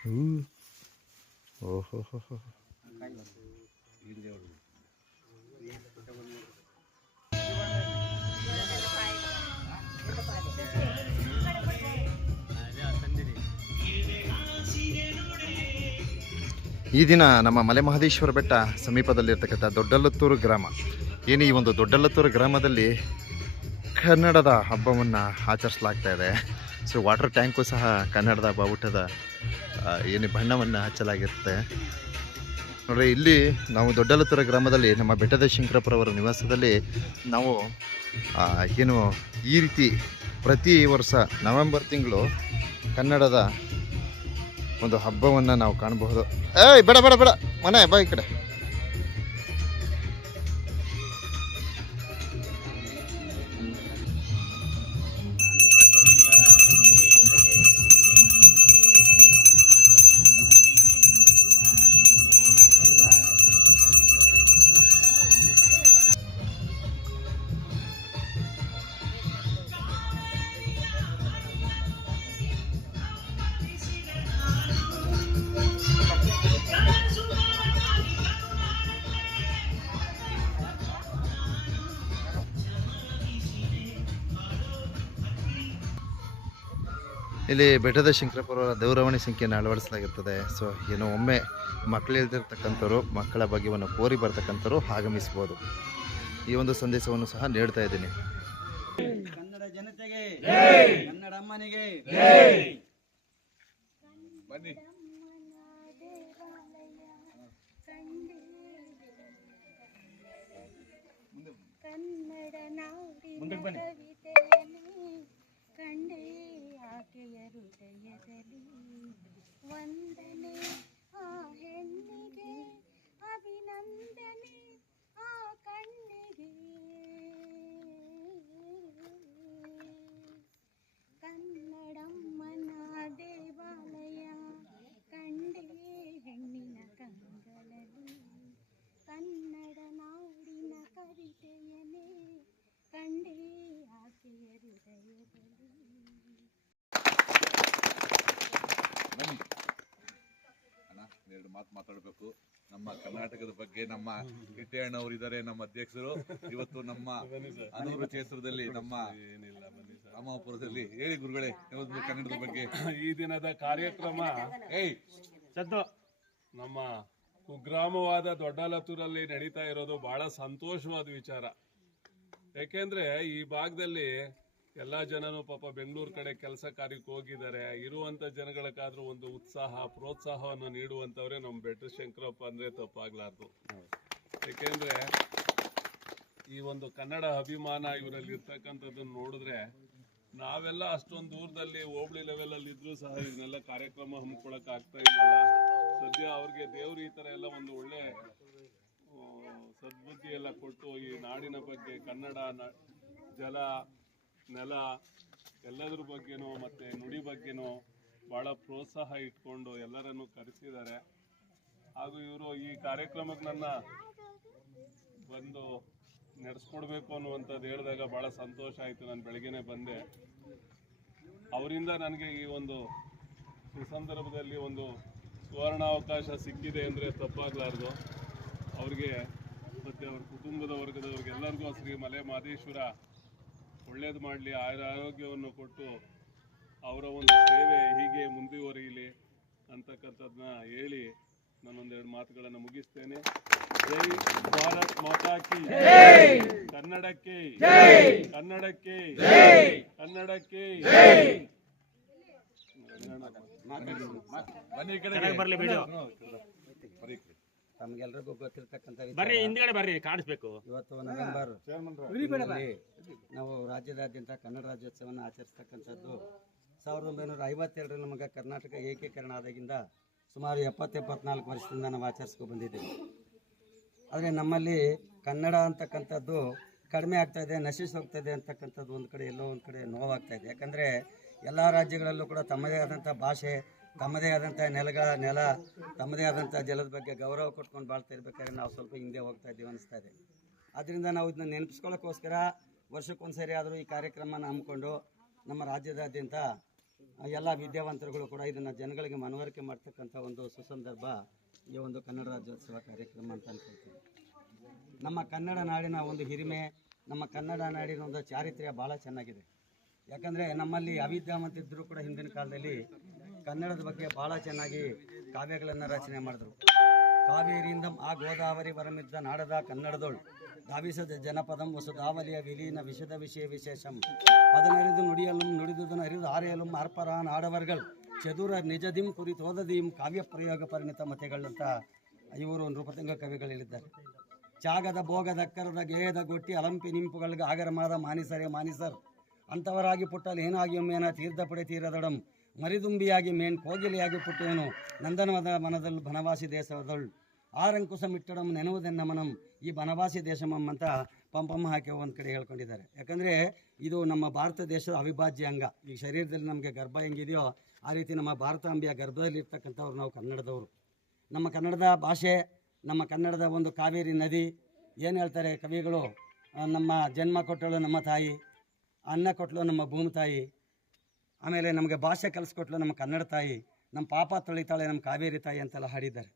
ಓಹೋ ಈ ದಿನ ನಮ್ಮ ಮಲೆ ಮಹದೇಶ್ವರ ಬೆಟ್ಟ ಸಮೀಪದಲ್ಲಿರ್ತಕ್ಕಂಥ ದೊಡ್ಡಲತ್ತೂರು ಗ್ರಾಮ. ಏನು ಈ ಒಂದು ದೊಡ್ಡಲತ್ತೂರು ಗ್ರಾಮದಲ್ಲಿ ಕನ್ನಡದ ಹಬ್ಬವನ್ನು ಆಚರಿಸಲಾಗ್ತಾ ಇದೆ. ಸೊ ವಾಟರ್ ಟ್ಯಾಂಕು ಸಹ ಕನ್ನಡದ ಬಾವುಟದ ಏನು ಬಣ್ಣವನ್ನು ಹಚ್ಚಲಾಗಿರುತ್ತೆ ನೋಡ್ರಿ. ಇಲ್ಲಿ ನಾವು ದೊಡ್ಡಲತ್ತೂರು ಗ್ರಾಮದಲ್ಲಿ ನಮ್ಮ ಬೆಟ್ಟದ ಶಂಕರಪ್ಪರವರ ನಿವಾಸದಲ್ಲಿ ನಾವು ಏನು ಈ ರೀತಿ ಪ್ರತಿ ವರ್ಷ ನವೆಂಬರ್ ತಿಂಗಳು ಕನ್ನಡದ ಒಂದು ಹಬ್ಬವನ್ನು ನಾವು ಕಾಣಬಹುದು. ಬೇಡ ಬೇಡ ಬೇಡ ಮನೆ ಬಾ ಈ ಕಡೆ. ಇಲ್ಲಿ ಬೆಟ್ಟದ ಶಂಕರಪ್ಪರವರ ದೌರವಾಣಿ ಸಂಖ್ಯೆಯನ್ನು ಅಳವಡಿಸಲಾಗಿರ್ತದೆ. ಸೊ ಏನೋ ಒಮ್ಮೆ ಮಕ್ಕಳು ಇಲ್ದಿರ್ತಕ್ಕಂಥವ್ರು ಮಕ್ಕಳ ಭಾಗ್ಯವನ್ನು ಕೋರಿ ಬರ್ತಕ್ಕಂಥವ್ರು ಆಗಮಿಸ್ಬೋದು. ಈ ಒಂದು ಸಂದೇಶವನ್ನು ಸಹ ನೀಡ್ತಾ ಇದ್ದೀನಿ. ಕನ್ನಡ ಜನತೆಗೆ, ಕನ್ನಡ ಅಮ್ಮನಿಗೆ ಬನ್ನಿ. ಕನ್ನಡ ನಾಡಿನ ಕಂಡೇ ಆಕೆಯ ಹೃದಯದಲ್ಲಿ ವಂದನೆ ಆ ಹೆಣ್ಣಿಗೆ, ಅಭಿನಂದನೆ ಆ ಕಣ್ಣಿಗೆ. ಕನ್ನಡಮ್ಮನ ದೇವಾಲಯ ಕಂಡೇ ಹೆಣ್ಣಿನ ಕಂಗಳಲ್ಲಿ, ಕನ್ನಡ ನಾಡಿನ ಕವಿತೆಯನೇ ಕಂಡೇ ಆಕೆಯ ಹೃದಯದಲ್ಲಿ. ಎರಡು ಮಾತು ಮಾತಾಡಬೇಕು. ನಮ್ಮ ಕರ್ನಾಟಕದ ಬಗ್ಗೆ ನಮ್ಮ ಕಿಟ್ಟಣ್ಣವರು ಇದ್ದಾರೆ, ನಮ್ಮ ಅಧ್ಯಕ್ಷರು. ಇವತ್ತು ನಮ್ಮ ಅನೂರು ಕ್ಷೇತ್ರದಲ್ಲಿ ನಮ್ಮ ರಾಮಾಪುರದಲ್ಲಿ ಹೇಳಿ ಗುರುಗಳೇ ಕನ್ನಡದ ಬಗ್ಗೆ ಈ ದಿನದ ಕಾರ್ಯಕ್ರಮ ನಮ್ಮ ಕುಗ್ರಾಮವಾದ ದೊಡ್ಡಲತ್ತೂರಲ್ಲಿ ನಡೀತಾ ಇರೋದು ಬಹಳ ಸಂತೋಷವಾದ ವಿಚಾರ. ಯಾಕೆಂದ್ರೆ ಈ ಭಾಗದಲ್ಲಿ ಎಲ್ಲ ಜನನು ಪಾಪ ಬೆಂಗಳೂರು ಕಡೆ ಕೆಲಸ ಕಾರ್ಯಕ್ಕೆ ಹೋಗಿದ್ದಾರೆ. ಇರುವಂತ ಜನಗಳಿಗಾದ್ರೂ ಒಂದು ಉತ್ಸಾಹ ಪ್ರೋತ್ಸಾಹವನ್ನು ನೀಡುವಂತವ್ರೆ ನಮ್ಮ ಬೆಟ್ಟ ಶಂಕರಪ್ಪ ಅಂದ್ರೆ ತಪ್ಪಾಗ್ಲಾರ್ದು. ಯಾಕೆಂದ್ರೆ ಈ ಒಂದು ಕನ್ನಡ ಅಭಿಮಾನ ಇವರಲ್ಲಿ ಇರ್ತಕ್ಕಂಥದ್ದನ್ನು ನೋಡಿದ್ರೆ ನಾವೆಲ್ಲ ಅಷ್ಟೊಂದು ದೂರದಲ್ಲಿ ಹೋಬಳಿ ಲೆವೆಲ್ ಅಲ್ಲಿ ಇದ್ರೂ ಸಹ ಇದನ್ನೆಲ್ಲ ಕಾರ್ಯಕ್ರಮ ಹಮ್ಮಿಕೊಳ್ಳಕ್ ಆಗ್ತಾ ಇಲ್ಲಲ್ಲ. ಸದ್ಯ ಅವ್ರಿಗೆ ದೇವ್ರು ಈ ತರ ಎಲ್ಲ ಒಂದು ಒಳ್ಳೆ ಸದ್ಬುದ್ಧಿ ಎಲ್ಲ ಕೊಟ್ಟು ಈ ನಾಡಿನ ಬಗ್ಗೆ ಕನ್ನಡ ಜಲ ನೆಲ ಎಲ್ಲದ್ರ ಬಗ್ಗೆನೂ ಮತ್ತೆ ನುಡಿ ಬಗ್ಗೆನೂ ಬಹಳ ಪ್ರೋತ್ಸಾಹ ಇಟ್ಕೊಂಡು ಎಲ್ಲರನ್ನು ಕರೆಸಿದ್ದಾರೆ. ಹಾಗೂ ಇವರು ಈ ಕಾರ್ಯಕ್ರಮಕ್ಕೆ ನನ್ನ ಬಂದು ನಡೆಸ್ಕೊಡ್ಬೇಕು ಅನ್ನುವಂಥದ್ದು ಹೇಳಿದಾಗ ಬಹಳ ಸಂತೋಷ ಆಯಿತು. ನಾನು ಬೆಳಗ್ಗೆನೆ ಬಂದೆ. ಅವರಿಂದ ನನಗೆ ಈ ಒಂದು ಸುಸಂದರ್ಭದಲ್ಲಿ ಒಂದು ಸುವರ್ಣಾವಕಾಶ ಸಿಕ್ಕಿದೆ ಅಂದರೆ ತಪ್ಪಾಗಲಾರ್ದು. ಅವ್ರಿಗೆ ಮತ್ತು ಅವ್ರ ಕುಟುಂಬದ ವರ್ಗದವ್ರಿಗೆಲ್ಲರಿಗೂ ಶ್ರೀ ಮಲೆ ಮಹದೇಶ್ವರ ಒಳ್ಳೇದು ಮಾಡಲಿ, ಆರೋಗ್ಯವನ್ನು ಕೊಟ್ಟು ಅವರ ಒಂದು ಸೇವೆ ಹೀಗೆ ಮುಂದುವರಿಯಲಿ ಅಂತಕ್ಕಂಥದ್ದನ್ನ ಹೇಳಿ ನಾನೊಂದೆರಡು ಮಾತುಗಳನ್ನು ಮುಗಿಸ್ತೇನೆ. ಜೈ ಭಾರತ್ ಮಾತಾ ಕಿ, ಕನ್ನಡಕ್ಕೆ ಕನ್ನಡಕ್ಕೆ ಕನ್ನಡಕ್ಕೆ. ತಮ್ಗೆಲ್ರಿಗೂ ಗೊತ್ತಿರ್ತಕ್ಕಂಥ ಬರ್ರಿ ಕಾಣಿಸ್ಬೇಕು. ಇವತ್ತು ನವೆಂಬರ್ ನಾವು ರಾಜ್ಯದಾದ್ಯಂತ ಕನ್ನಡ ರಾಜ್ಯೋತ್ಸವವನ್ನು ಆಚರಿಸ್ತಕ್ಕಂಥದ್ದು 1952 ನಮಗೆ ಕರ್ನಾಟಕ ಏಕೀಕರಣ ಆದಾಗಿಂದ ಸುಮಾರು 70-74 ವರ್ಷದಿಂದ ನಾವು ಆಚರಿಸ್ಕೊಂಡು ಬಂದಿದ್ದೇವೆ. ಆದರೆ ನಮ್ಮಲ್ಲಿ ಕನ್ನಡ ಅಂತಕ್ಕಂಥದ್ದು ಕಡಿಮೆ ಆಗ್ತಾಯಿದೆ, ನಶಿಸಿ ಹೋಗ್ತಾಯಿದೆ ಅಂತಕ್ಕಂಥದ್ದು ಒಂದು ಕಡೆ ಎಲ್ಲೋ ಒಂದು ಕಡೆ ನೋವಾಗ್ತಾಯಿದೆ. ಯಾಕಂದರೆ ಎಲ್ಲ ರಾಜ್ಯಗಳಲ್ಲೂ ಕೂಡ ತಮ್ಮದೇ ಆದಂಥ ಭಾಷೆ, ತಮ್ಮದೇ ಆದಂಥ ನೆಲ, ತಮ್ಮದೇ ಆದಂಥ ಜಲದ ಬಗ್ಗೆ ಗೌರವ ಕೊಟ್ಕೊಂಡು ಬಾಳ್ತಾ ಇರ್ಬೇಕಾದ್ರೆ ನಾವು ಸ್ವಲ್ಪ ಹಿಂದೆ ಹೋಗ್ತಾ ಇದ್ದೀವಿ ಅನಿಸ್ತಾ ಇದೆ. ಆದ್ದರಿಂದ ನಾವು ಇದನ್ನ ನೆನಪಿಸ್ಕೊಳ್ಳೋಕ್ಕೋಸ್ಕರ ವರ್ಷಕ್ಕೊಂದು ಸರಿ ಆದರೂ ಈ ಕಾರ್ಯಕ್ರಮನ ಹಮ್ಮಿಕೊಂಡು ನಮ್ಮ ರಾಜ್ಯದಾದ್ಯಂತ ಎಲ್ಲ ವಿದ್ಯಾವಂತರುಗಳು ಕೂಡ ಇದನ್ನು ಜನಗಳಿಗೆ ಮನವರಿಕೆ ಮಾಡ್ತಕ್ಕಂಥ ಒಂದು ಸುಸಂದರ್ಭ ಈ ಒಂದು ಕನ್ನಡ ರಾಜ್ಯೋತ್ಸವ ಕಾರ್ಯಕ್ರಮ ಅಂತ ಅನ್ಕೊಳ್ತೀನಿ. ನಮ್ಮ ಕನ್ನಡ ನಾಡಿನ ಒಂದು ಹಿರಿಮೆ, ನಮ್ಮ ಕನ್ನಡ ನಾಡಿನ ಒಂದು ಚಾರಿತ್ರ್ಯ ಭಾಳ ಚೆನ್ನಾಗಿದೆ. ಯಾಕಂದರೆ ನಮ್ಮಲ್ಲಿ ಅವಿದ್ಯಾವಂತಿದ್ದರೂ ಕೂಡ ಹಿಂದಿನ ಕಾಲದಲ್ಲಿ ಕನ್ನಡದ ಬಗ್ಗೆ ಭಾಳ ಚೆನ್ನಾಗಿ ಕಾವ್ಯಗಳನ್ನು ರಚನೆ ಮಾಡಿದ್ರು. ಕಾವೇರಿಯಿಂದ ಆ ಗೋದಾವರಿ ವರಮಿದ್ದ ನಾಡದ ಕನ್ನಡದೋಳು ಧಾವಿಸದ ಜನಪದಂ ವಸುಧಾವಲಿಯ ವಿಲೀನ ವಿಷದ ವಿಷಯ ವಿಶೇಷಂ ಪದನರಿದು ನುಡಿಯಲು ನುಡಿದುದನ್ನು ಅರಿದು ಆರೆಯಲು ಅರ್ಪರಾನ್ ಆಡವರ್ಗಳು ಚದುರ ನಿಜದಿಂ ಕುರಿತೋದದೀಂ ಕಾವ್ಯ ಪ್ರಯೋಗ ಪರಿಣಿತ ಮತೆಗಳಂತ ಇವರು ನೃಪತಂಗ ಕವಿಗಳು ಹೇಳಿದ್ದಾರೆ. ತ್ಯಾಗದ ಭೋಗದ ಅಕ್ಕರದ ಗೇಯದ ಗೊಟ್ಟಿ ಅಲಂಪಿ ನಿಂಪುಗಳಿಗೆ ಆಗರಮಾದ ಮಾನಿಸರ್ ಅಂಥವರಾಗಿ ಪುಟ್ಟಲು ಏನಾಗಿ ಒಮ್ಮೆನ ತೀರ್ಥ ಪಡೆ ತೀರದಡಂ ಮರಿದುಂಬಿಯಾಗಿ ಮೇನ್ ಕೋಗಿಲೆಯಾಗಿ ಪುಟ್ಟೇನು ನಂದನವದ ಮನದಲ್ಲಿ ಬನವಾಸಿ ದೇಶದಳು ಆರಂಕುಶ ಮಿಟ್ಟಡಂ ನೆನವುದೆನ್ನ ಮನಂ ಈ ಬನವಾಸಿ ದೇಶಮಂ ಅಂತ ಪಂಪಮ್ಮ ಹಾಕಿ ಒಂದು ಕಡೆ ಹೇಳ್ಕೊಂಡಿದ್ದಾರೆ. ಯಾಕಂದರೆ ಇದು ನಮ್ಮ ಭಾರತ ದೇಶದ ಅವಿಭಾಜ್ಯ ಅಂಗ. ಈ ಶರೀರದಲ್ಲಿ ನಮಗೆ ಗರ್ಭ ಹೆಂಗಿದೆಯೋ ಆ ರೀತಿ ನಮ್ಮ ಭಾರತಾಂಬೆಯ ಗರ್ಭದಲ್ಲಿ ಇರ್ತಕ್ಕಂಥವ್ರು ನಾವು ಕನ್ನಡದವರು. ನಮ್ಮ ಕನ್ನಡದ ಭಾಷೆ, ನಮ್ಮ ಕನ್ನಡದ ಒಂದು ಕಾವೇರಿ ನದಿ, ಏನು ಹೇಳ್ತಾರೆ ಕವಿಗಳು, ನಮ್ಮ ಜನ್ಮ ಕೊಟ್ಟಳು ನಮ್ಮ ತಾಯಿ, ಅನ್ನ ಕೊಟ್ಟಳು ನಮ್ಮ ಭೂಮಿ ತಾಯಿ, ಆಮೇಲೆ ನಮಗೆ ಭಾಷೆ ಕಲಿಸ್ಕೊಟ್ಲು ನಮ್ಮ ಕನ್ನಡ ತಾಯಿ, ನಮ್ಮ ಪಾಪ ತೊಳಿತಾಳೆ ನಮ್ಮ ಕಾವೇರಿ ತಾಯಿ ಅಂತೆಲ್ಲ ಹಾಡಿದ್ದಾರೆ.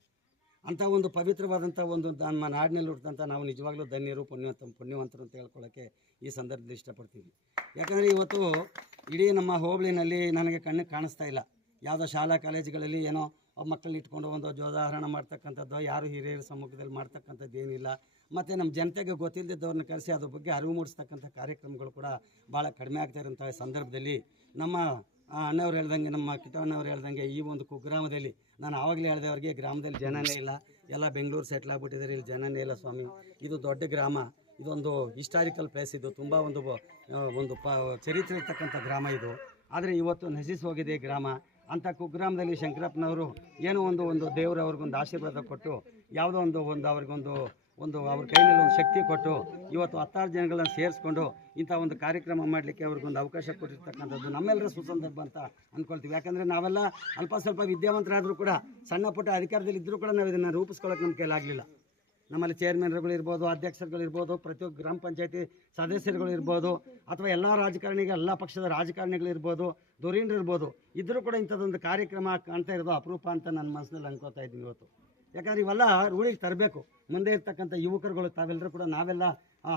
ಅಂಥ ಒಂದು ಪವಿತ್ರವಾದಂಥ ಒಂದು ನಮ್ಮ ನಾಡಿನಲ್ಲಿ ಹುಟ್ಟಿದಂಥ ನಾವು ನಿಜವಾಗ್ಲೂ ಧನ್ಯರು, ಪುಣ್ಯವಂತರು ಅಂತ ಹೇಳ್ಕೊಳ್ಳೋಕ್ಕೆ ಈ ಸಂದರ್ಭದಲ್ಲಿ ಇಷ್ಟಪಡ್ತೀವಿ. ಯಾಕಂದರೆ ಇವತ್ತು ಇಡೀ ನಮ್ಮ ಹೋಬಳಿನಲ್ಲಿ ನನಗೆ ಕಣ್ಣಿಗೆ ಕಾಣಿಸ್ತಾ ಇಲ್ಲ. ಯಾವುದೋ ಶಾಲಾ ಕಾಲೇಜುಗಳಲ್ಲಿ ಏನೋ ಮಕ್ಕಳನ್ನ ಇಟ್ಕೊಂಡು ಒಂದು ಜೋದಾಹರಣ ಮಾಡ್ತಕ್ಕಂಥದ್ದು, ಯಾರು ಹಿರಿಯರ ಸಮ್ಮುಖದಲ್ಲಿ ಮಾಡ್ತಕ್ಕಂಥದ್ದು ಏನಿಲ್ಲ. ಮತ್ತು ನಮ್ಮ ಜನತೆಗೆ ಗೊತ್ತಿಲ್ಲದಿದ್ದವ್ರನ್ನ ಕರೆಸಿ ಅದ್ರ ಬಗ್ಗೆ ಅರಿವು ಮೂಡಿಸ್ತಕ್ಕಂಥ ಕಾರ್ಯಕ್ರಮಗಳು ಕೂಡ ಭಾಳ ಕಡಿಮೆ ಆಗ್ತಾ ಇರೋಂಥ ಸಂದರ್ಭದಲ್ಲಿ ನಮ್ಮ ಅಣ್ಣವ್ರು ಹೇಳ್ದಂಗೆ, ನಮ್ಮ ಕಿಟ್ಟಣ್ಣವ್ರು ಹೇಳ್ದಂಗೆ ಈ ಒಂದು ಕುಗ್ರಾಮದಲ್ಲಿ ನಾನು ಆವಾಗಲೇ ಹೇಳಿದೆ ಅವ್ರಿಗೆ ಗ್ರಾಮದಲ್ಲಿ ಜನನೇ ಇಲ್ಲ, ಎಲ್ಲ ಬೆಂಗಳೂರು ಸೆಟ್ಲ್ ಆಗಿಬಿಟ್ಟಿದ್ದಾರೆ, ಇಲ್ಲಿ ಜನನೇ ಇಲ್ಲ ಸ್ವಾಮಿ. ಇದು ದೊಡ್ಡ ಗ್ರಾಮ, ಇದೊಂದು ಹಿಸ್ಟಾರಿಕಲ್ ಪ್ಲೇಸ್, ಇದು ತುಂಬ ಒಂದು ಚರಿತ್ರೆ ಇರ್ತಕ್ಕಂಥ ಗ್ರಾಮ ಇದು. ಆದರೆ ಇವತ್ತು ನಶಿಸಿ ಹೋಗಿದೆ ಗ್ರಾಮ. ಅಂಥ ಕುಗ್ರಾಮದಲ್ಲಿ ಶಂಕರಪ್ಪನವರು ಏನೋ ಒಂದು ದೇವರು ಅವ್ರಿಗೊಂದು ಆಶೀರ್ವಾದ ಕೊಟ್ಟು ಯಾವುದೋ ಒಂದು ಅವ್ರಿಗೊಂದು ಅವ್ರ ಕೈನಲ್ಲಿ ಒಂದು ಶಕ್ತಿ ಕೊಟ್ಟು ಇವತ್ತು 16 ಜನಗಳನ್ನ ಸೇರಿಸ್ಕೊಂಡು ಇಂಥ ಒಂದು ಕಾರ್ಯಕ್ರಮ ಮಾಡಲಿಕ್ಕೆ ಅವ್ರಿಗೊಂದು ಅವಕಾಶ ಕೊಟ್ಟಿರ್ತಕ್ಕಂಥದ್ದು ನಮ್ಮೆಲ್ಲರ ಸುಸಂದರ್ಭ ಅಂತ ಅಂದ್ಕೊಳ್ತೀವಿ. ಯಾಕಂದರೆ ನಾವೆಲ್ಲ ಅಲ್ಪ ಸ್ವಲ್ಪ ವಿದ್ಯಾವಂತರಾದರೂ ಕೂಡ, ಸಣ್ಣ ಪುಟ್ಟ ಅಧಿಕಾರದಲ್ಲಿ ಇದ್ದರೂ ಕೂಡ ನಾವು ಇದನ್ನು ರೂಪಿಸ್ಕೊಳ್ಳೋಕೆ ನಮ್ಮ ಕೈಲಾಗಲಿಲ್ಲ. ನಮ್ಮಲ್ಲಿ ಚೇರ್ಮನ್ಗಳು ಇರ್ಬೋದು, ಅಧ್ಯಕ್ಷರುಗಳು ಇರ್ಬೋದು, ಪ್ರತಿಯೊಬ್ಬ ಗ್ರಾಮ ಪಂಚಾಯತಿ ಸದಸ್ಯರುಗಳು ಇರ್ಬೋದು, ಅಥವಾ ಎಲ್ಲ ರಾಜಕಾರಣಿಗಳು, ಎಲ್ಲ ಪಕ್ಷದ ರಾಜಕಾರಣಿಗಳು ಇರ್ಬೋದು, ಧುರೀಣರು ಇರ್ಬೋದು, ಇದ್ದರೂ ಕೂಡ ಇಂಥದ್ದೊಂದು ಕಾರ್ಯಕ್ರಮ ಕಾಣ್ತಾ ಇರೋದು ಅಪರೂಪ ಅಂತ ನನ್ನ ಮನಸ್ಸಿನಲ್ಲಿ ಅನ್ಕೋತಾ ಇದ್ದೀನಿ ಇವತ್ತು. ಯಾಕಂದರೆ ಇವೆಲ್ಲ ರೂಢಿಗೆ ತರಬೇಕು. ಮುಂದೆ ಇರ್ತಕ್ಕಂಥ ಯುವಕರುಗಳು ತಾವೆಲ್ಲರೂ ಕೂಡ, ನಾವೆಲ್ಲ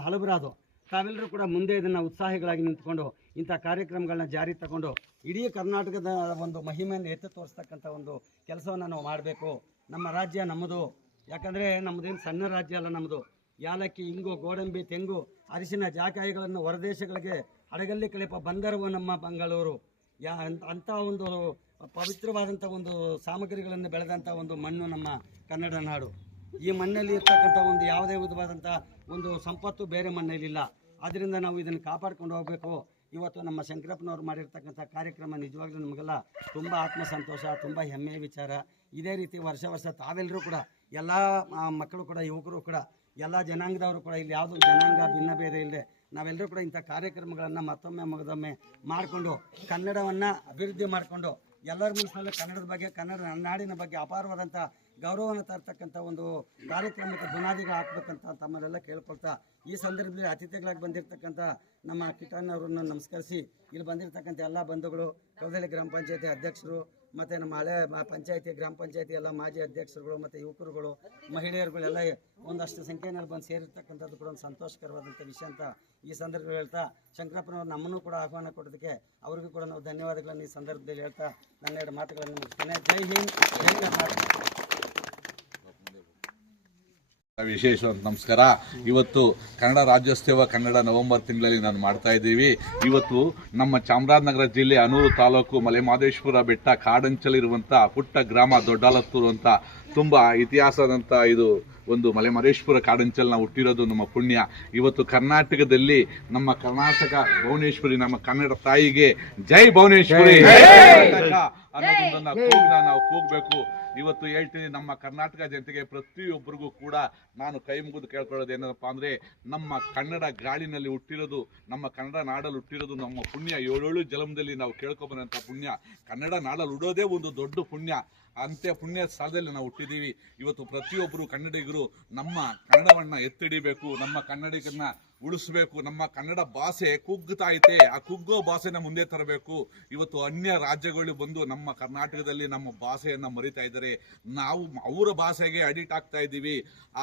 ಹಳಬರಾದು, ತಾವೆಲ್ಲರೂ ಕೂಡ ಮುಂದೆ ಇದನ್ನು ಉತ್ಸಾಹಿಗಳಾಗಿ ನಿಂತ್ಕೊಂಡು ಇಂಥ ಕಾರ್ಯಕ್ರಮಗಳನ್ನ ಜಾರಿ ತಗೊಂಡು ಇಡೀ ಕರ್ನಾಟಕದ ಒಂದು ಮಹಿಮೆಯನ್ನು ಎತ್ತಿ ತೋರಿಸ್ತಕ್ಕಂಥ ಒಂದು ಕೆಲಸವನ್ನು ನಾವು ಮಾಡಬೇಕು. ನಮ್ಮ ರಾಜ್ಯ ನಮ್ಮದು. ಯಾಕಂದರೆ ನಮ್ಮದೇನು ಸಣ್ಣ ರಾಜ್ಯ ಅಲ್ಲ ನಮ್ಮದು. ಯಾಲಕ್ಕಿ, ಇಂಗು, ಗೋಡಂಬಿ, ತೆಂಗು, ಅರಿಶಿನ, ಜಾಕಾಯಿಗಳನ್ನು ಹೊರದೇಶಗಳಿಗೆ ಹಡಗಲ್ಲಿ ಕಳಿಪ ಬಂದರವು ನಮ್ಮ ಬೆಂಗಳೂರು. ಅಂಥ ಒಂದು ಪವಿತ್ರವಾದಂಥ ಒಂದು ಸಾಮಗ್ರಿಗಳನ್ನು ಬೆಳೆದಂಥ ಒಂದು ಮಣ್ಣು ನಮ್ಮ ಕನ್ನಡ ನಾಡು. ಈ ಮಣ್ಣಲ್ಲಿ ಇರ್ತಕ್ಕಂಥ ಒಂದು ಯಾವುದೇ ವಿಧವಾದಂಥ ಒಂದು ಸಂಪತ್ತು ಬೇರೆ ಮಣ್ಣಲ್ಲಿಲ್ಲ. ಆದ್ದರಿಂದ ನಾವು ಇದನ್ನು ಕಾಪಾಡ್ಕೊಂಡು ಹೋಗಬೇಕು. ಇವತ್ತು ನಮ್ಮ ಶಂಕರಪ್ಪನವ್ರು ಮಾಡಿರ್ತಕ್ಕಂಥ ಕಾರ್ಯಕ್ರಮ ನಿಜವಾಗ್ಲೂ ನಮಗೆಲ್ಲ ತುಂಬ ಆತ್ಮಸಂತೋಷ, ತುಂಬ ಹೆಮ್ಮೆಯ ವಿಚಾರ. ಇದೇ ರೀತಿ ವರ್ಷ ತಾವೆಲ್ಲರೂ ಕೂಡ, ಎಲ್ಲ ಮಕ್ಕಳು ಕೂಡ, ಯುವಕರು ಕೂಡ, ಎಲ್ಲ ಜನಾಂಗದವರು ಕೂಡ, ಇಲ್ಲಿ ಯಾವುದೋ ಜನಾಂಗ ಭಿನ್ನ ಭೇದ ಇಲ್ಲದೆ ನಾವೆಲ್ಲರೂ ಕೂಡ ಇಂಥ ಕಾರ್ಯಕ್ರಮಗಳನ್ನು ಮತ್ತೊಮ್ಮೆ ಮಗದೊಮ್ಮೆ ಮಾಡಿಕೊಂಡು ಕನ್ನಡವನ್ನು ಅಭಿವೃದ್ಧಿ ಮಾಡಿಕೊಂಡು ಎಲ್ಲರ ಮನಸ್ಸಿನಲ್ಲೂ ಕನ್ನಡದ ಬಗ್ಗೆ, ಕನ್ನಡ ನಾಡಿನ ಬಗ್ಗೆ ಅಪಾರವಾದಂಥ ಗೌರವವನ್ನು ತರ್ತಕ್ಕಂಥ ಒಂದು ಕಾರ್ಯಕ್ರಮಕ್ಕೆ ಬುನಾದಿಗಳು ಹಾಕಬೇಕಂತ ತಮ್ಮನ್ನೆಲ್ಲ ಕೇಳ್ಕೊಳ್ತಾ, ಈ ಸಂದರ್ಭದಲ್ಲಿ ಅತಿಥಿಗಳಾಗಿ ಬಂದಿರತಕ್ಕಂಥ ನಮ್ಮ ಕಿಟ್ಟಣ್ಣವ್ರನ್ನು ನಮಸ್ಕರಿಸಿ, ಇಲ್ಲಿ ಬಂದಿರತಕ್ಕಂಥ ಎಲ್ಲ ಬಂಧುಗಳು, ಕವದಳ್ಳಿ ಗ್ರಾಮ ಪಂಚಾಯತಿ ಅಧ್ಯಕ್ಷರು, ಮತ್ತು ನಮ್ಮ ಹಳೆ ಪಂಚಾಯತಿ, ಗ್ರಾಮ ಪಂಚಾಯತಿ ಎಲ್ಲ ಮಾಜಿ ಅಧ್ಯಕ್ಷರುಗಳು, ಮತ್ತು ಯುವಕರುಗಳು, ಮಹಿಳೆಯರುಗಳೆಲ್ಲ ಒಂದಷ್ಟು ಸಂಖ್ಯೆಯಲ್ಲಿ ಬಂದು ಸೇರಿರ್ತಕ್ಕಂಥದ್ದು ಕೂಡ ಒಂದು ಸಂತೋಷಕರವಾದಂಥ ವಿಷಯ ಅಂತ ಈ ಸಂದರ್ಭದಲ್ಲಿ ಹೇಳ್ತಾ, ಶಂಕರಪ್ಪನವ್ರು ನಮ್ಮನ್ನು ಕೂಡ ಆಹ್ವಾನ ಕೊಡೋದಕ್ಕೆ ಅವರಿಗೂ ಕೂಡ ನಾವು ಧನ್ಯವಾದಗಳನ್ನು ಈ ಸಂದರ್ಭದಲ್ಲಿ ಹೇಳ್ತಾ ನನ್ನ 2 ಮಾತುಗಳನ್ನು ಮುಗಿಸ್ತೇನೆ. ಜೈ ಹಿಂದ್, ಜೈ ಕರ್ನಾಟಕ. ವಿಶೇಷವಾದ ನಮಸ್ಕಾರ. ಇವತ್ತು ಕನ್ನಡ ರಾಜ್ಯೋತ್ಸವ ಕನ್ನಡ ನವೆಂಬರ್ ತಿಂಗಳಲ್ಲಿ ನಾನು ಮಾಡ್ತಾ ಇದ್ದೀವಿ. ಇವತ್ತು ನಮ್ಮ ಚಾಮರಾಜನಗರ ಜಿಲ್ಲೆ ಅನೂರು ತಾಲೂಕು ಮಲೆಮಹದೇಶ್ವರ ಬೆಟ್ಟ ಕಾಡಂಚಲಿರುವಂಥ ಪುಟ್ಟ ಗ್ರಾಮ ದೊಡ್ಡಾಲತ್ತೂರು ಅಂತ ತುಂಬ ಇತಿಹಾಸದಂಥ ಇದು ಒಂದು ಮಲೆಮಹದೇಶ್ವರ ಕಾಡಂಚಲ್ ನಾವು ಹುಟ್ಟಿರೋದು ನಮ್ಮ ಪುಣ್ಯ. ಇವತ್ತು ಕರ್ನಾಟಕದಲ್ಲಿ ನಮ್ಮ ಕರ್ನಾಟಕ ಭುವನೇಶ್ವರಿ, ನಮ್ಮ ಕನ್ನಡ ತಾಯಿಗೆ ಜೈ ಭುವನೇಶ್ವರಿ ಅನ್ನೋದನ್ನ ನಾವು ಕೂಗಬೇಕು. ಇವತ್ತು ಹೇಳ್ತೀನಿ, ನಮ್ಮ ಕರ್ನಾಟಕ ಜನತೆಗೆ ಪ್ರತಿಯೊಬ್ಬರಿಗೂ ಕೂಡ ನಾನು ಕೈ ಮುಗಿದು ಕೇಳ್ಕೊಳ್ಳೋದು ಏನಪ್ಪ ಅಂದರೆ, ನಮ್ಮ ಕನ್ನಡ ಗಾಳಿನಲ್ಲಿ ಹುಟ್ಟಿರೋದು, ನಮ್ಮ ಕನ್ನಡ ನಾಡಲ್ಲಿ ಹುಟ್ಟಿರೋದು ನಮ್ಮ ಪುಣ್ಯ. 7 ಜನ್ಮದಲ್ಲಿ ನಾವು ಕೇಳ್ಕೊಬಂದಂಥ ಪುಣ್ಯ. ಕನ್ನಡ ನಾಡಲ್ಲಿ ಉಡೋದೇ ಒಂದು ದೊಡ್ಡ ಪುಣ್ಯ. ಅಂತ್ಯ ಪುಣ್ಯ ಸ್ಥಳದಲ್ಲಿ ನಾವು ಹುಟ್ಟಿದ್ದೀವಿ. ಇವತ್ತು ಪ್ರತಿಯೊಬ್ಬರು ಕನ್ನಡಿಗರು ನಮ್ಮ ಕನ್ನಡವನ್ನು ಎತ್ತಿಡಿಬೇಕು, ನಮ್ಮ ಕನ್ನಡಿಗರನ್ನ ಉಳಿಸ್ಬೇಕು. ನಮ್ಮ ಕನ್ನಡ ಭಾಷೆ ಕುಗ್ಗುತ್ತಾ ಐತೆ, ಆ ಕುಗ್ಗೋ ಭಾಷೆನ ಮುಂದೆ ತರಬೇಕು. ಇವತ್ತು ಅನ್ಯ ರಾಜ್ಯಗಳು ಬಂದು ನಮ್ಮ ಕರ್ನಾಟಕದಲ್ಲಿ ನಮ್ಮ ಭಾಷೆಯನ್ನ ಮರಿತಾ ಇದ್ದಾರೆ. ನಾವು ಅವರ ಭಾಷೆಗೆ ಅಡಿಕ್ಟ್ ಆಗ್ತಾ ಇದ್ದೀವಿ.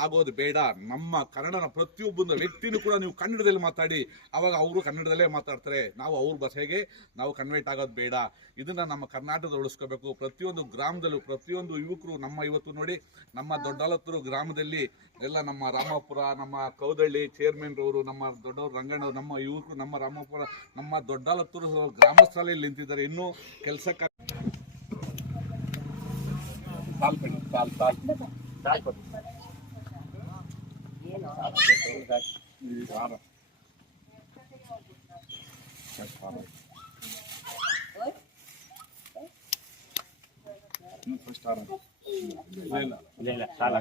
ಆಗೋದು ಬೇಡ. ನಮ್ಮ ಕನ್ನಡನ ಪ್ರತಿಯೊಬ್ಬ ವ್ಯಕ್ತಿನೂ ಕೂಡ ನೀವು ಕನ್ನಡದಲ್ಲಿ ಮಾತಾಡಿ, ಅವಾಗ ಅವರು ಕನ್ನಡದಲ್ಲೇ ಮಾತಾಡ್ತಾರೆ. ನಾವು ಅವ್ರ ಭಾಷೆಗೆ ನಾವು ಕನ್ವರ್ಟ್ ಆಗೋದು ಬೇಡ. ಇದನ್ನ ನಮ್ಮ ಕರ್ನಾಟಕದ ಉಳಿಸ್ಕೋಬೇಕು. ಪ್ರತಿಯೊಂದು ಗ್ರಾಮದಲ್ಲೂ ಪ್ರತಿಯೊಂದು ಯುವಕರು ಇವತ್ತು ನೋಡಿ ನಮ್ಮ ದೊಡ್ಡಲತ್ತೂರು ಗ್ರಾಮದಲ್ಲಿ ಎಲ್ಲ ನಮ್ಮ ರಾಮಪುರ, ನಮ್ಮ ಕೌದಳ್ಳಿ ಚೇರ್ಮನ್ ರವರು, ನಮ್ಮ ದೊಡ್ಡವರು ರಂಗಣ್ಣವ್ರು, ನಮ್ಮ ಯುವಕರು, ನಮ್ಮ ರಾಮಪುರ, ನಮ್ಮ ದೊಡ್ಡಲತ್ತೂರು ಗ್ರಾಮಸ್ಥರಲ್ಲಿ ನಿಂತಿದ್ದಾರೆ. ಇನ್ನೂ ಕೆಲಸಕ್ಕೆ ಇಲ್ಲ ಸಾಲ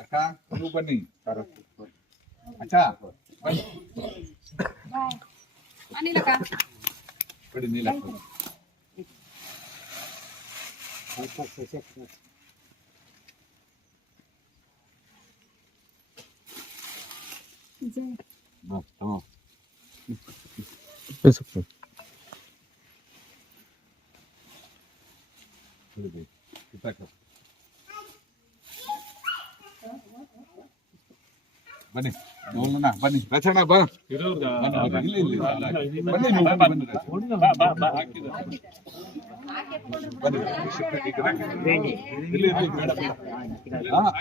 ಅಕ್ಕ ನೀವು ಬನ್ನಿ. ಅಚ್ಚ ಬನ್ನಿ. ಬಿಡಿ ನೀಲ ಬನ್ನಿ ನೋಡೋಣ. ಬನ್ನಿ ರಚನಾ ಬಾ. ಬನ್ನಿ ಇಲ್ಲಿ ಬನ್ನಿ ನೀವು ಬನ್ನಿ ಇಲ್ಲಿ ಬೇಡ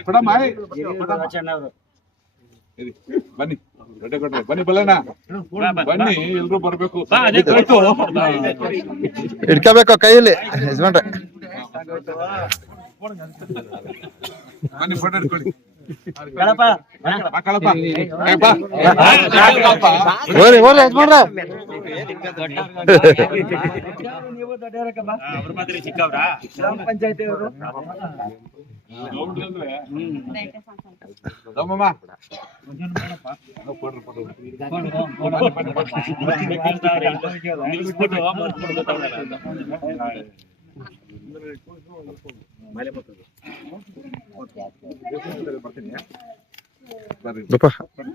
ಪಡಮ್ಮ ಬನ್ನಿ ರೆಡ್ಡಿ ಕೊಟ್ರೆ ಬನ್ನಿ ಬಲ್ಲಣ್ಣ ಬನ್ನಿ ಎಲ್ರು ಬರ್ಬೇಕು. ಇಟ್ಕೋಬೇಕು ಕೈಯಲ್ಲಿ ಯಜಮಾನ್ರೆ. ಬನ್ನಿ ಫೋಟೋ ಹಿಡ್ಕೊಳ್ಳಿ. ಓರಿ ಓರಿ ಯಜಮಾನ್ರೆ. ಗ್ರಾಮ ಪಂಚಾಯತಿ ಅವರು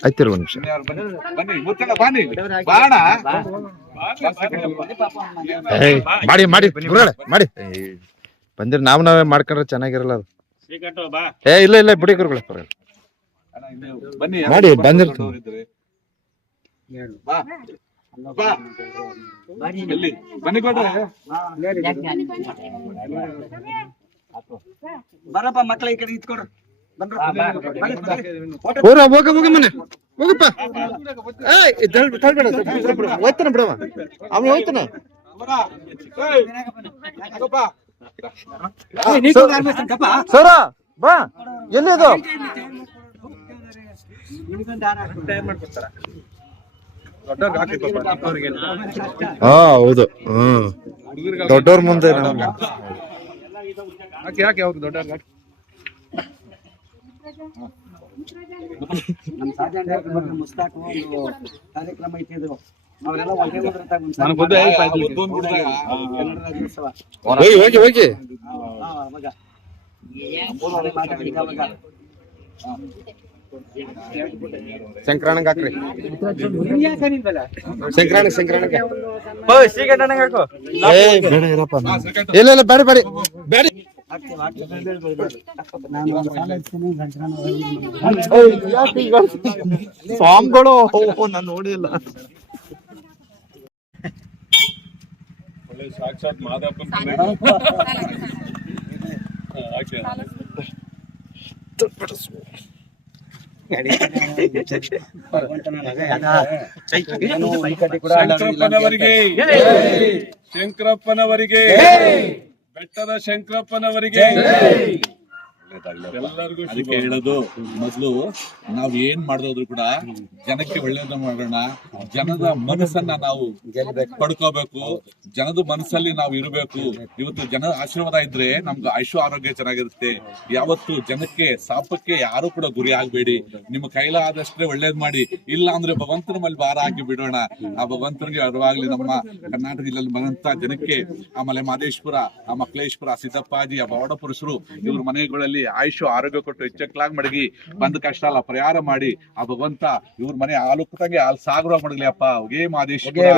ಆಯ್ತಿರು ಒಂದು ನಿಮಿಷ. ಬನ್ನಿ ಮುತ್ತಣ್ಣ ಬನ್ನಿ ಬಾಣ ಮಾಡಿ ಮಾಡಿ ಗುರುಗಳೇ ಮಾಡಿ. ಬಂದಿರ ನಾವೇ ಮಾಡ್ಕೊಂಡ್ರೆ ಚೆನ್ನಾಗಿರಲ್ಲ ಅದು. ಇಲ್ಲ ಇಲ್ಲ ಬಿಡಿ ಗುರುಗಳೇ ಬನ್ನಿ ಮಾಡಿ ಬಂದಿರ್ತೀವಿ. ಬನ್ನಿ ಕೊಡ್ರೆ ಬರಪ್ಪ ಮಕ್ಳ ಈ ಕಡೆ ಇತ್ಕೊಡ್ರಿ. ಹೋಗ ಹೋಗ ಹೋಗ ಮನೆ ಹೋಗಪ್ಪ. ಹೋಯ್ತಾನ ಬಿಡವ ಅವನು ಹೋಯ್ತಾನ. ಸರ ಬಾ ಎಲ್ಲಿದು? ಹಾ ಹೌದು. ಹ್ಮ್ ದೊಡ್ಡವ್ರ ಮುಂದೆ ಯಾಕೆ ಅವ್ರು ದೊಡ್ಡ ನಮ್ಮ ಸಾಧನೆ ಮುಸ್ತಾಕ್ ಒಂದು ಕಾರ್ಯಕ್ರಮ ಇಟ್ಟಿದ್ರು. ಅವರೆಲ್ಲ ಒಳ್ಳೆ ಕನ್ನಡ ರಾಜ್ಯೋತ್ಸವ ಹೋಗಿ ಹೋಗಿ ಹೋಗಿ ಅವಾಗ ಮಾತಾಡಿದ ಅವಾಗ ಸಂಕ್ರಾಂತಿಗೆ ಹಾಕ್ರಿ. ಸಂಕ್ರಾಂತಿಗೆ ಬೇಡ ಇರಪ್ಪ. ಇಲ್ಲ ಇಲ್ಲ ಬೇಡ ಬೇಡ ಬೇಡ. ಸ್ವಾಮಿಗಳು ನಾನು ನೋಡಿಲ್ಲ. ಒಳ್ಳೆ ಸಾಕ್ಷಾತ್ ಮಾದಪ್ಪನ ಶಂಕರಪ್ಪನವರಿಗೆ ಶಂಕರಪ್ಪನವರಿಗೆ ಬೆಟ್ಟದ ಶಂಕರಪ್ಪನವರಿಗೆ ಎಲ್ಲರಿಗೂ ಅದಕ್ಕೆ ಹೇಳೋದು ಮೊದಲು ನಾವ್ ಏನ್ ಮಾಡಿದ್ರು ಕೂಡ ಜನಕ್ಕೆ ಒಳ್ಳೇದು ಮಾಡೋಣ. ಜನದ ಮನಸ್ಸನ್ನ ನಾವು ಪಡ್ಕೋಬೇಕು. ಜನದ ಮನಸ್ಸಲ್ಲಿ ನಾವು ಇರಬೇಕು. ಇವತ್ತು ಜನ ಆಶೀರ್ವಾದ ಇದ್ರೆ ನಮ್ಗೆ ಆರೋಗ್ಯ ಚೆನ್ನಾಗಿರುತ್ತೆ. ಯಾವತ್ತು ಜನಕ್ಕೆ ಶಾಪಕ್ಕೆ ಯಾರು ಕೂಡ ಗುರಿ ಆಗ್ಬೇಡಿ. ನಿಮ್ಮ ಕೈಲಾದಷ್ಟೇ ಒಳ್ಳೇದ್ ಮಾಡಿ. ಇಲ್ಲ ಅಂದ್ರೆ ಭಗವಂತನ ಮೇಲೆ ಭಾರ ಹಾಕಿ ಬಿಡೋಣ. ಆ ಭಗವಂತನಿಗೆ ಅರಿವಾಗ್ಲಿ ನಮ್ಮ ಕರ್ನಾಟಕ ಜಿಲ್ಲೆಯಲ್ಲಿ ಬಂದಂತ ಜನಕ್ಕೆ ಆ ಮಲೆ ಮಾದೇಶ್ವರ, ಆ ಮಕ್ಕಳೇಶ್ವರ, ಸಿದ್ದಪ್ಪಾಜಿ, ಆ ಬವಡ ಪುರುಷರು ಇವ್ರ ಮನೆಗಳಲ್ಲಿ ಅವ್ರಿಗೆ ಆಯುಷು ಆರೋಗ್ಯ ಕೊಟ್ಟು ಹೆಚ್ಚಕ್ಲಾಗ್ ಮಡಗಿ ಬಂದ ಕಷ್ಟ ಅಲ್ಲ ಪರಿಹಾರ ಮಾಡಿ ಆ ಭಗವಂತ ಇವ್ರ ಮನೆ ಹಾಲು ಕುತ್ತಂಗೆ ಹಾಲು ಸಾಗರ ಮಡಗ್ಲಿ ಅಪ್ಪ ಉಗೇ ಮಾದೇಶ್ವರ. ಜಯ